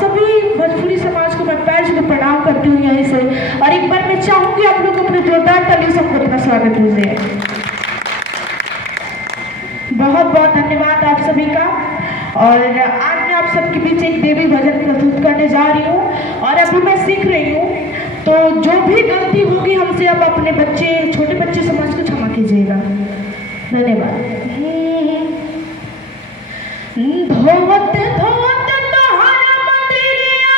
सभी भोजपुरी समाज को मैं पैर छू के प्रणाम करती हूँ यहीं से। और एक बार मैं चाहूंगी आप लोग अपने जोरदार तालियों से हमको अपना स्वागत कीजिए। बहुत बहुत धन्यवाद आप सभी का। और आज मैं आप सबके बीच एक देवी भजन प्रस्तुत करने जा रही हूँ और अभी मैं सीख रही हूँ, तो जो भी गलती होगी हमसे आप अपने बच्चे, छोटे बच्चे समाज को क्षमा कीजिएगा। धन्यवाद। धोवत धोवत तोहरा मंदिरिया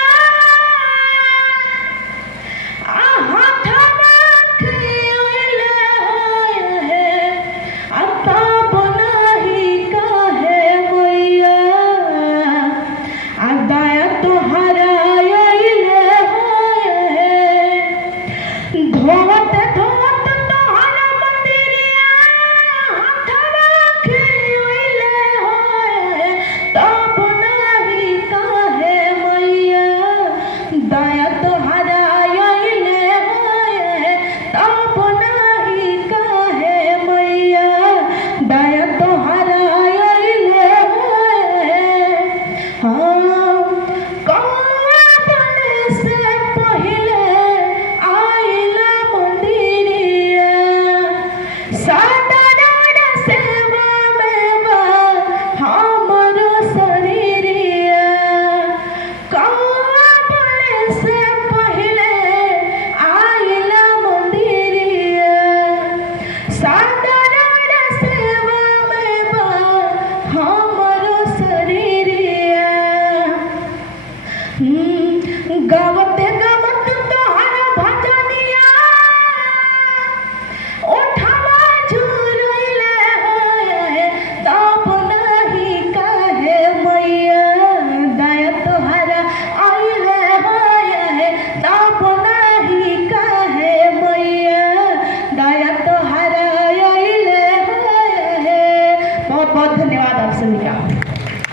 हाथवा खियोले होय है तब नाही काहे मैया दाया तोहरा अइले होय है। धोवत धोवत तोहरा मंदिरिया हाथवा खियोले होय तब नाही काहे मैया दाया तोहरा अइले होय तब नाही काहे मैया दाया तोहरा अइले होय। हाँ कौन से पहिले आइला मंदिरिया साधारण सेवा में बा हमरो शरीरिया। कौन से पहिले आइला मंदिरिया साधारण सेवा में बा हमरो शरीरिया। गावत गावत तोहरा भजनिया ओठवा झुरइले होय तब नाही काहे मैया दाया तोहरा अइले होय तब नाही काहे मैया दाया तोहरा अइले होय। बहुत बहुत धन्यवाद आप सभी का।